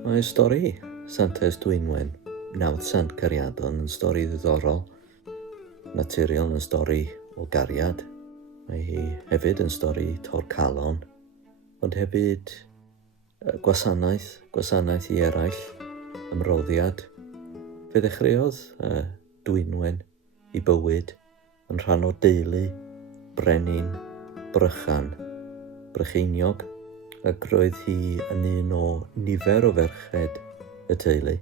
Mae stori Santes Dwynwen, Nawddsant Cariadon yn stori ddiddorol, naturiol yn stori o gariad. Mae hi hefyd yn stori tor calon, ond hefyd gwasanaeth i eraill, ymroddiad. Fe ddechreuodd Dwynwen i bywyd yn rhan o deulu, brenin, brycheiniog, ac roedd hi yn un o nifer o ferched y teulu,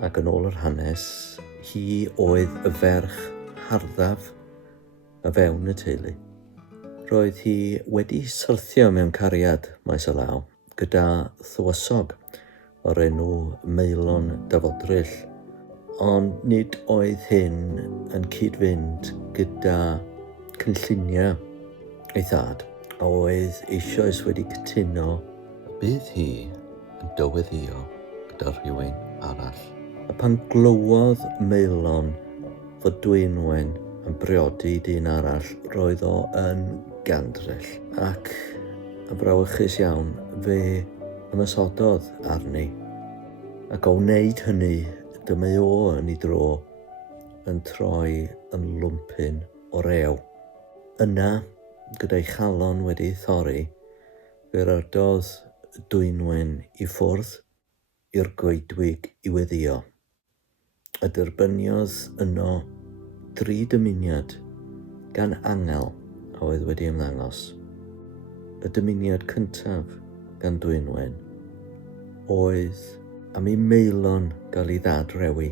ac yn ôl yr hanes, hi oedd y ferch harddaf a fewn y teulu. Roedd hi wedi syrthio mewn cariad maes o law gyda thywysog o'r enw Meilon Dafodryll, ond nid oedd hyn yn cyd-fynd gyda cynlluniau ei thad, a oedd eisoes wedi cytuno bydd hi yn dyweddio gyda rhywun arall. A pan glywodd Meilon fod Dwynwen yn briodi dyn arall, roedd o yn gandryll, ac yn brawychus iawn fe ymysododd arni, ac o wneud hynny dyma o yn ei dro yn troi yn lwmpyn o rew. Yna, gyda'i chalon wedi thorri, fe rydodd Dwynwen i ffwrdd i'r goedwig i weddio. A derbyniodd yno 3 dymuniad gan angel a oedd wedi ymddangos. Y dymuniad cyntaf gan Dwynwen oedd am ei Meilon gael ei ddadrewi.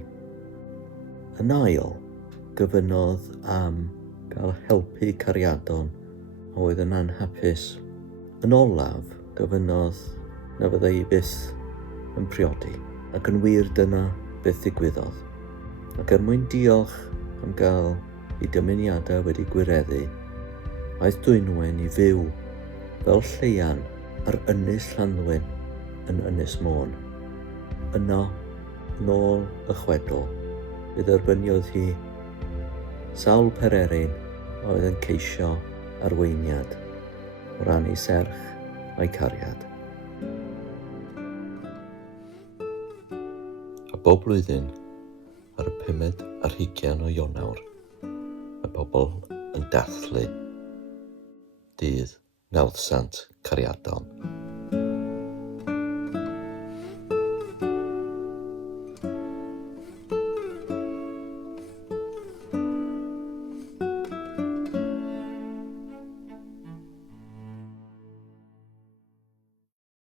Yn ail, gofynnodd am gael helpu Cariadon a oedd yn anhapus. Yn olaf, gofynnodd na fyddai hi byth yn priodi, ac yn wir dyna beth ddigwyddodd. Ac mwyn diolch am gael ei dymuniadau wedi gwireddu, aeth Dwynwen i fyw fel lleian ar ynys Llanddwyn yn Ynys Môn. Yno, yn ôl y chwedl, fe dderbyniodd hi sawl pereryn oedd yn ceisio arweiniad o ran ei serch a'i cariad. A bob blwyddyn, ar y 5 ar 20 o Ionawr, mae pobl yn dathlu dydd Nawddsant Cariadon.